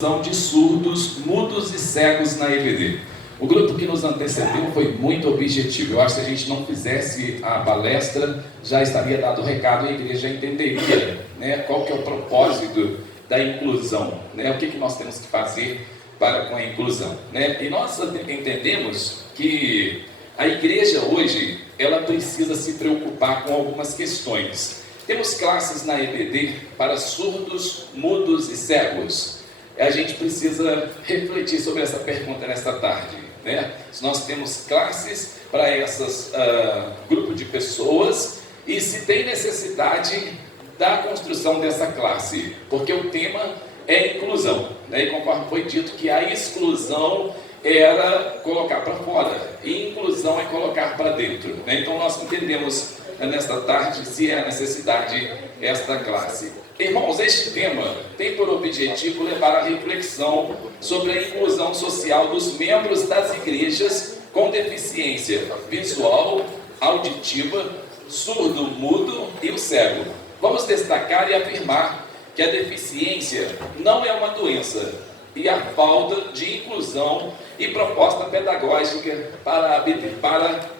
De surdos, mudos e cegos na EBD. O grupo que nos antecedeu foi muito objetivo. Eu acho que se a gente não fizesse a palestra, já estaria dado o recado e a igreja entenderia, né, qual que é o propósito da inclusão, né, o que nós temos que fazer com a inclusão, né? E nós entendemos que a igreja hoje, ela precisa se preocupar com algumas questões. Temos classes na EBD para surdos, mudos e cegos. A gente precisa refletir sobre essa pergunta nesta tarde, né? Nós temos classes para esses grupo de pessoas e se tem necessidade da construção dessa classe, porque o tema é inclusão, né? E conforme foi dito que a exclusão era colocar para fora e inclusão é colocar para dentro, né? Então nós entendemos nesta tarde se é a necessidade esta classe. Irmãos, este tema tem por objetivo levar a reflexão sobre a inclusão social dos membros das igrejas com deficiência visual, auditiva, surdo, mudo e o cego. Vamos destacar e afirmar que a deficiência não é uma doença e a falta de inclusão e proposta pedagógica para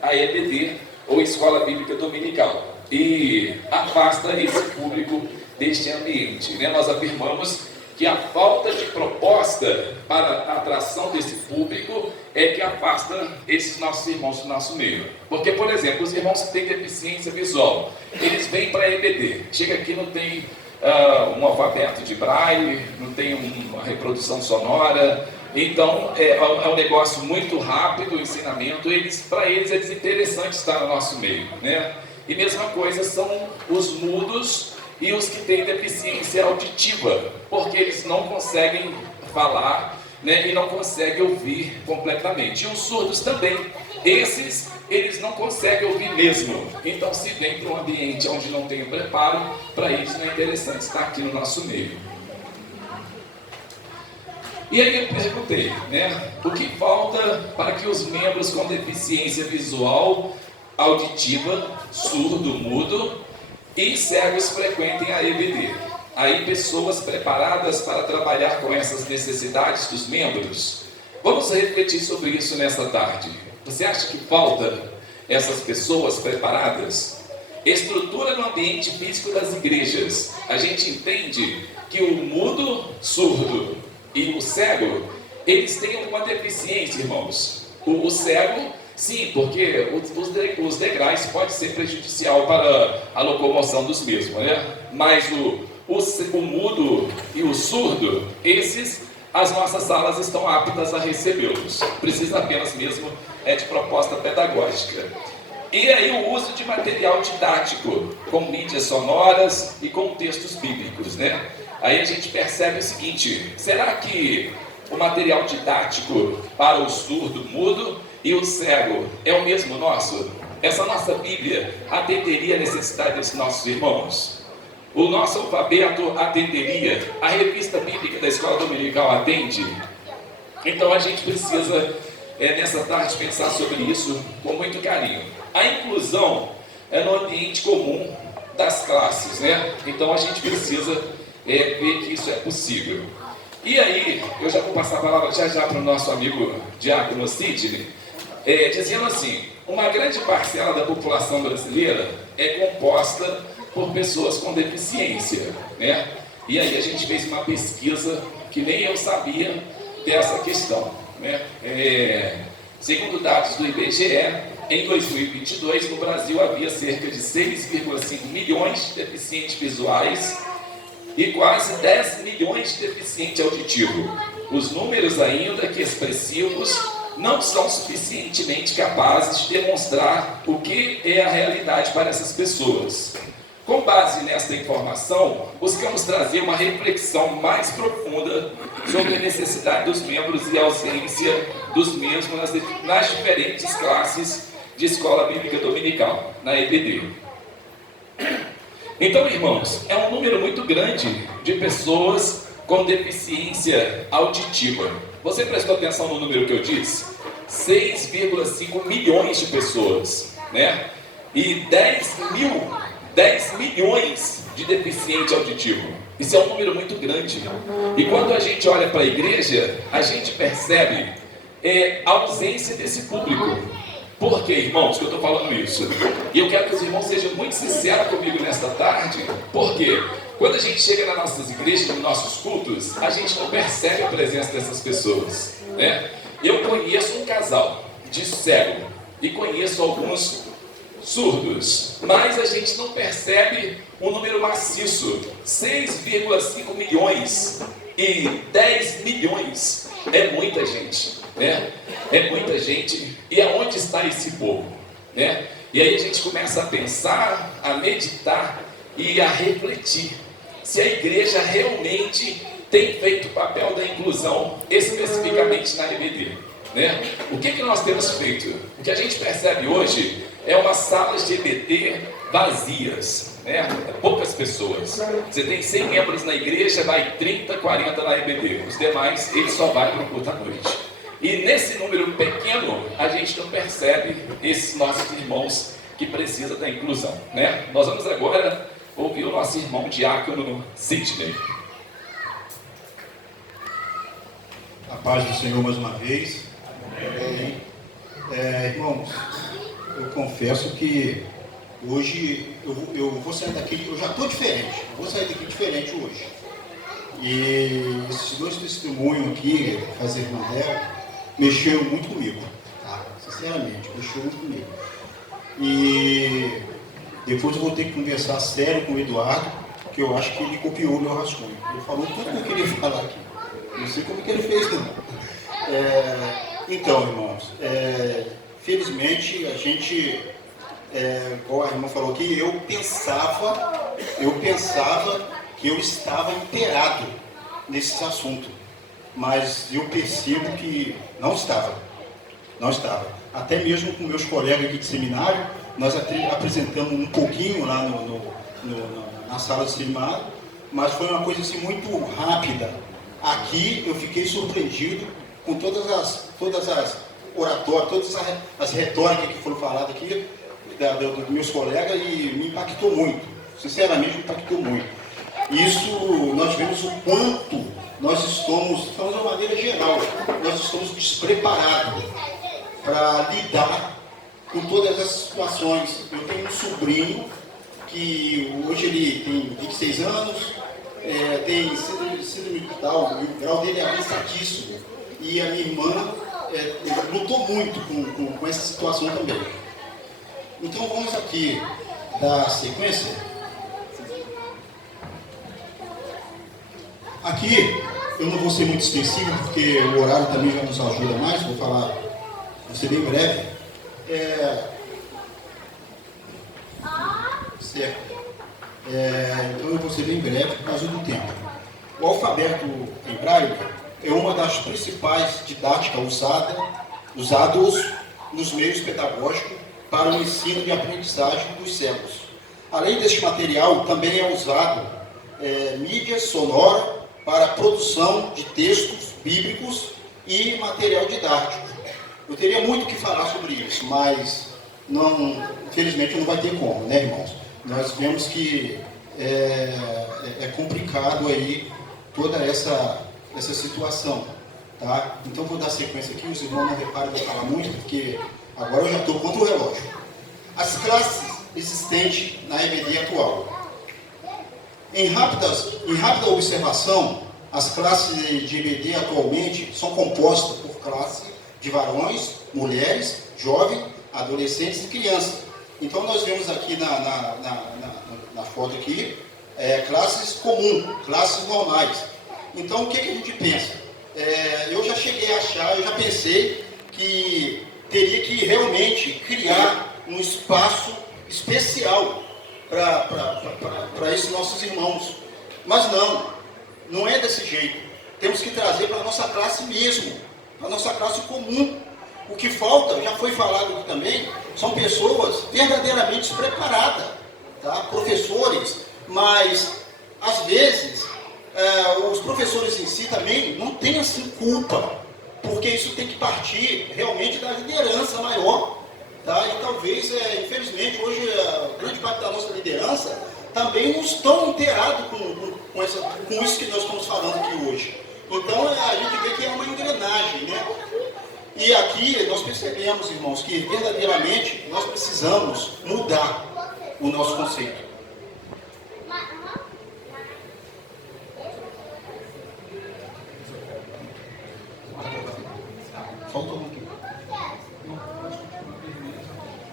a EBD ou Escola Bíblica Dominical e afasta esse público deste ambiente, né? Nós afirmamos que a falta de proposta para a atração desse público é que afasta esses nossos irmãos do nosso meio. Porque, por exemplo, os irmãos que têm deficiência visual, eles vêm para a EBD, chega aqui não tem um alfabeto de braille, não tem uma reprodução sonora, então é um negócio muito rápido o ensinamento, para eles é desinteressante estar no nosso meio, né? E mesma coisa são os mudos e os que têm deficiência auditiva, porque eles não conseguem falar, né, e não conseguem ouvir completamente. E os surdos também, eles não conseguem ouvir mesmo. Então, se vem para um ambiente onde não tem o preparo, para eles não é interessante estar aqui no nosso meio. E aí eu perguntei, né, o que falta para que os membros com deficiência visual, auditiva, surdo, mudo e cegos frequentem a EBD? Aí pessoas preparadas para trabalhar com essas necessidades dos membros? Vamos refletir sobre isso nesta tarde. Você acha que falta essas pessoas preparadas? Estrutura no ambiente físico das igrejas. A gente entende que o mudo, surdo e o cego, eles têm alguma deficiência, irmãos. O cego, sim, porque os degraus podem ser prejudicial para a locomoção dos mesmos, né? Mas o mudo e o surdo, as nossas salas estão aptas a recebê-los. Precisa apenas mesmo de proposta pedagógica. E aí o uso de material didático, com mídias sonoras e com textos bíblicos, né? Aí a gente percebe o seguinte: será que o material didático para o surdo, mudo e o cego é o mesmo nosso? Essa nossa Bíblia atenderia a necessidade desses nossos irmãos? O nosso alfabeto atenderia? A revista bíblica da Escola Dominical atende? Então a gente precisa, nessa tarde, pensar sobre isso com muito carinho. A inclusão é no ambiente comum das classes, né? Então a gente precisa ver que isso é possível. E aí, eu já vou passar a palavra já para o nosso amigo Diácono Sidney, dizendo assim: uma grande parcela da população brasileira é composta por pessoas com deficiência, né? E aí a gente fez uma pesquisa que nem eu sabia dessa questão, né? Segundo dados do IBGE, em 2022 no Brasil havia cerca de 6,5 milhões de deficientes visuais e quase 10 milhões de deficientes auditivos. Os números, ainda que expressivos, não são suficientemente capazes de demonstrar o que é a realidade para essas pessoas. Com base nesta informação, buscamos trazer uma reflexão mais profunda sobre a necessidade dos membros e a ausência dos mesmos nas diferentes classes de Escola Bíblica Dominical, na EBD. Então, irmãos, é um número muito grande de pessoas com deficiência auditiva. Você prestou atenção no número que eu disse? 6,5 milhões de pessoas, né? E 10 milhões de deficiente auditivo. Isso é um número muito grande. E quando a gente olha para a igreja, a gente percebe a ausência desse público. Por que, irmãos, que eu estou falando isso? E eu quero que os irmãos sejam muito sinceros comigo nesta tarde. Por quê? Quando a gente chega nas nossas igrejas, nos nossos cultos, a gente não percebe a presença dessas pessoas, né? Eu conheço um casal de cego e conheço alguns surdos, mas a gente não percebe um número maciço. 6,5 milhões e 10 milhões é muita gente, né? É muita gente. E aonde está esse povo, né? E aí a gente começa a pensar, a meditar e a refletir se a igreja realmente tem feito o papel da inclusão, especificamente na EBD, né? O que nós temos feito? O que a gente percebe hoje é umas salas de EBD vazias, né? Poucas pessoas. Você tem 100 membros na igreja, vai 30, 40 na EBD. Os demais, eles só vão para o culto à noite. E nesse número pequeno, a gente não percebe esses nossos irmãos que precisam da inclusão, né? Nós vamos agora ouvir o nosso irmão diácono Sidney. A paz do Senhor mais uma vez. Irmãos, eu confesso que hoje eu vou sair daqui, eu já estou diferente, eu vou sair daqui diferente hoje. E esses dois testemunhos aqui, fazer irmã dela, mexeu muito comigo, tá? Sinceramente, mexeu muito comigo. E depois eu vou ter que conversar sério com o Eduardo, que eu acho que ele copiou o meu rascunho. Ele falou tudo que eu queria falar aqui. Não sei como que ele fez, não. Então, irmãos, felizmente a gente, como a irmã falou aqui, eu pensava que eu estava inteirado nesses assuntos, mas eu percebo que não estava. Até mesmo com meus colegas aqui de seminário, nós apresentamos um pouquinho lá na sala de seminário, mas foi uma coisa assim muito rápida. Aqui eu fiquei surpreendido com todas as oratórias, todas as retóricas que foram faladas aqui dos meus colegas, e me impactou muito, sinceramente me impactou muito. Isso nós vemos o quanto nós estamos de uma maneira geral, nós estamos despreparados para lidar com todas as situações. Eu tenho um sobrinho que hoje ele tem 26 anos, tem síndrome vital, e o grau dele é avançadíssimo. E a minha irmã lutou muito com essa situação também. Então vamos aqui dar sequência. Aqui eu não vou ser muito específico, porque o horário também já nos ajuda mais, vou ser bem breve. Certo. Então eu vou ser bem breve por causa do tempo. O alfabeto hebraico é uma das principais didáticas usadas nos meios pedagógicos para o ensino e aprendizagem dos cegos. Além deste material, também é usado mídia sonora para a produção de textos bíblicos e material didático. Eu teria muito o que falar sobre isso, mas infelizmente não vai ter como, né, irmãos? Nós vemos que é complicado aí toda essa situação, tá? Então vou dar sequência aqui, os irmãos não reparem de falar muito, porque agora eu já estou contra o relógio. As classes existentes na EBD atual. Em rápida observação, as classes de EBD atualmente são compostas por classes de varões, mulheres, jovens, adolescentes e crianças. Então nós vemos aqui na foto aqui, classes comuns, classes normais. Então o que a gente pensa? Eu já cheguei a achar, eu já pensei que teria que realmente criar um espaço especial para esses nossos irmãos. Mas não é desse jeito. Temos que trazer para a nossa classe mesmo, para a nossa classe comum. O que falta, já foi falado aqui também, são pessoas verdadeiramente preparadas, tá? Professores, mas às vezes os professores em si também não têm assim culpa, porque isso tem que partir realmente da liderança maior, tá? E talvez, infelizmente, hoje a grande parte da nossa liderança também não estão inteirados com isso que nós estamos falando aqui hoje. Então a gente vê que é uma engrenagem, né? E aqui nós percebemos, irmãos, que verdadeiramente nós precisamos mudar o nosso conceito. Faltou um aqui.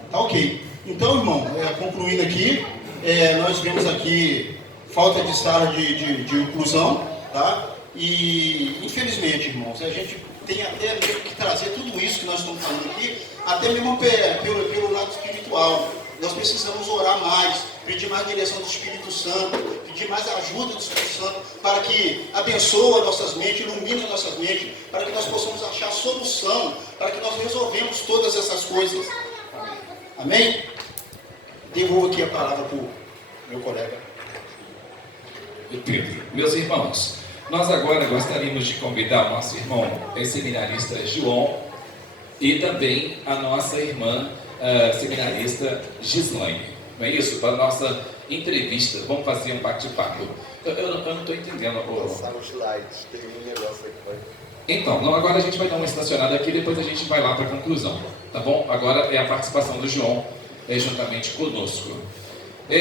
Tá ok. Então, irmão, concluindo aqui, nós vemos aqui falta de sala de inclusão, tá? E, infelizmente, irmãos, a gente tem até mesmo que trazer tudo isso que nós estamos falando aqui, até mesmo pelo lado espiritual. Nós precisamos orar mais, pedir mais direção do Espírito Santo, pedir mais ajuda do Espírito Santo, para que abençoe nossas mentes, ilumine nossas mentes, para que nós possamos achar solução, para que nós resolvemos todas essas coisas. Amém? Devolvo aqui a palavra para o meu colega. Pedro, meus irmãos, nós agora gostaríamos de convidar o nosso irmão seminarista João e também a nossa irmã seminarista Gislaine, não é isso? Para a nossa entrevista, vamos fazer um bate-papo. Eu não estou entendendo. Passar os slides, tem um negócio aqui. Então, agora a gente vai dar uma estacionada aqui, depois a gente vai lá para a conclusão, tá bom? Agora é a participação do João juntamente conosco.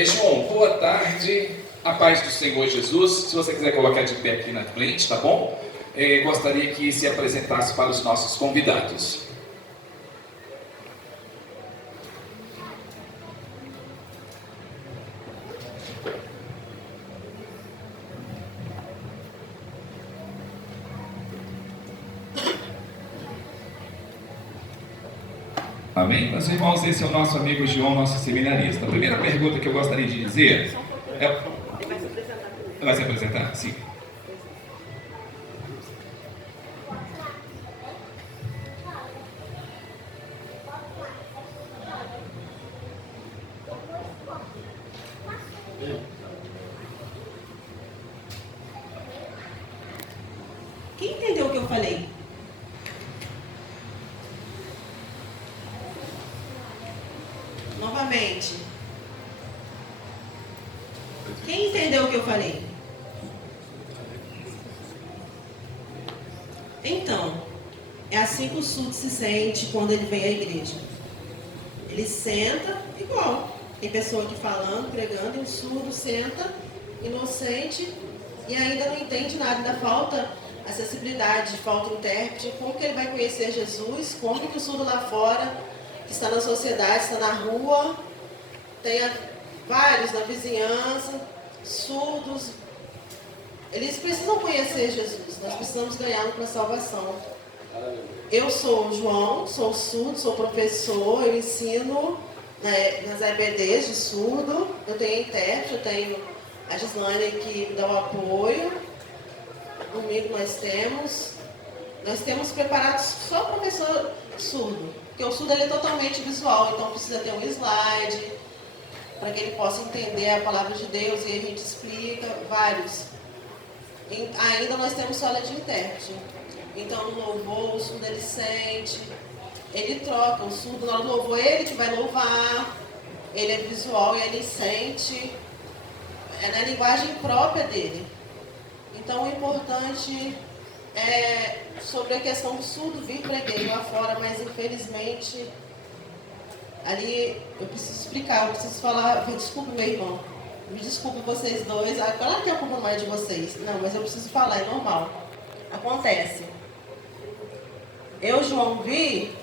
João, boa tarde, a paz do Senhor Jesus. Se você quiser colocar de pé aqui na frente, tá bom? Gostaria que se apresentasse para os nossos convidados. Amém? Meus irmãos, esse é o nosso amigo João, nosso seminarista. A primeira pergunta que eu gostaria de dizer é... Vai se apresentar? Sim. Quem entendeu o que eu falei? Novamente. Quem entendeu o que eu falei? Então, é assim que o surdo se sente quando ele vem à igreja. Ele senta igual. Tem pessoa aqui falando, pregando, e o surdo senta, inocente, e ainda não entende nada, ainda falta acessibilidade, falta intérprete. Como que ele vai conhecer Jesus? Como que o surdo lá fora, que está na sociedade, está na rua, tem vários na vizinhança, surdos, eles precisam conhecer Jesus. Nós precisamos ganhá-lo para a salvação. Eu sou o João, sou surdo, sou professor, eu ensino nas EBDs de surdo, eu tenho intérprete, eu tenho a Gislaine que me dá o apoio. Comigo nós temos preparados só professor surdo, porque o surdo ele é totalmente visual, então precisa ter um slide para que ele possa entender a palavra de Deus, e a gente explica vários. E ainda nós temos sala de intérprete. Então no louvor o surdo ele sente, ele troca, o surdo no louvor ele que vai louvar, ele é visual e ele sente, é na linguagem própria dele. Então o importante é sobre a questão do surdo vir para a igreja lá fora, mas infelizmente ali eu preciso explicar, eu preciso falar, desculpe meu irmão, me desculpe vocês dois, agora que eu culpo mais de vocês, não, mas eu preciso falar, é normal, acontece. Eu, João, vi,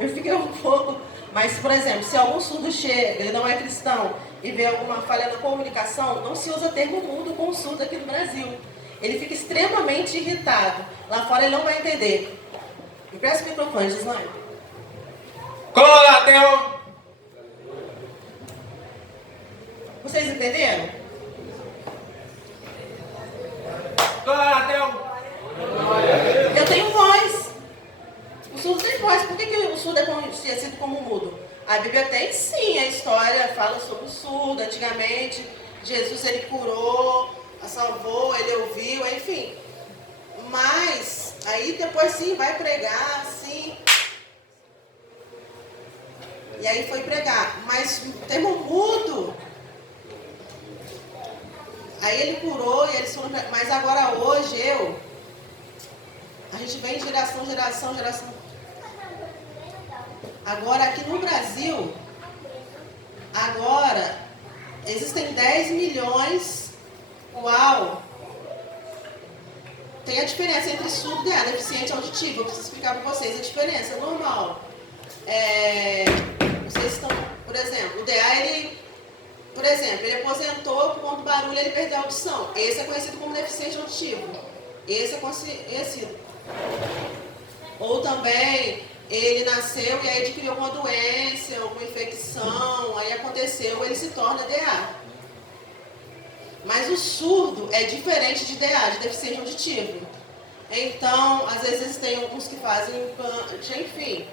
eu fiquei um pouco, mas por exemplo, se algum surdo chega, ele não é cristão, e vê alguma falha na comunicação, não se usa termo mudo com o surdo aqui no Brasil. Ele fica extremamente irritado. Lá fora ele não vai entender. Me presta o microfone, Gislaine. Coloratel! Vocês entenderam? Coloratel! Eu tenho voz. O surdo tem voz. Por que o surdo é conhecido como mudo? A Bíblia tem sim, a história fala sobre o surdo. Antigamente, Jesus ele curou, salvou, ele ouviu, enfim. Mas, aí depois sim, vai pregar, sim. E aí foi pregar. Mas o termo mudo Aí ele curou e eles foram pra... Mas agora hoje a gente vem de geração. Agora aqui no Brasil, agora existem 10 milhões. Uau! Tem a diferença entre surdo e DA, deficiente auditivo. Eu preciso explicar para vocês a diferença. Normal. Vocês estão, por exemplo, o DA, ele aposentou por conta do barulho, ele perdeu a audição. Esse é conhecido como deficiente auditivo. Esse é conhecido. Ou também, ele nasceu e aí adquiriu alguma doença, alguma infecção, aí aconteceu, ele se torna DA. Mas o surdo é diferente de DA, de deficiente auditivo. Então, às vezes tem alguns que fazem implante, enfim.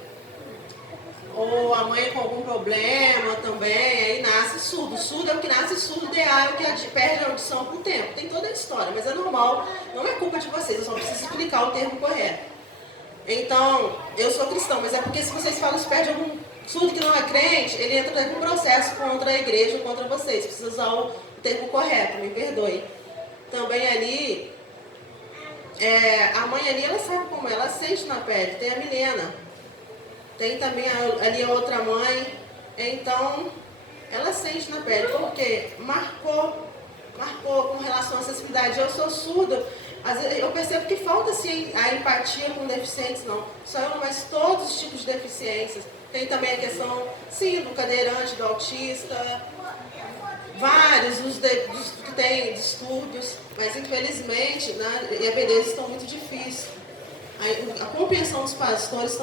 Ou a mãe com algum problema também, aí nasce surdo. Surdo é o que nasce surdo, DA é o que perde a audição com o tempo. Tem toda a história, mas é normal, não é culpa de vocês, eu só preciso explicar o termo correto. Então, eu sou cristão, mas é porque se vocês falam que perde algum surdo que não é crente, ele entra com um processo contra a igreja, contra vocês. Precisa usar o termo correto, me perdoe. Também ali, a mãe ali, ela sabe como ela sente na pele. Tem a Milena, tem também ali a outra mãe. Então, ela sente na pele, porque marcou com relação à acessibilidade. Eu sou surda, às vezes eu percebo que falta assim, a empatia com deficientes, não. Só eu não, mas todos os tipos de deficiências. Tem também a questão, sim, do cadeirante, do autista, vários os que têm distúrbios, mas infelizmente, né, e a beleza estão muito difícil. A compreensão dos pastores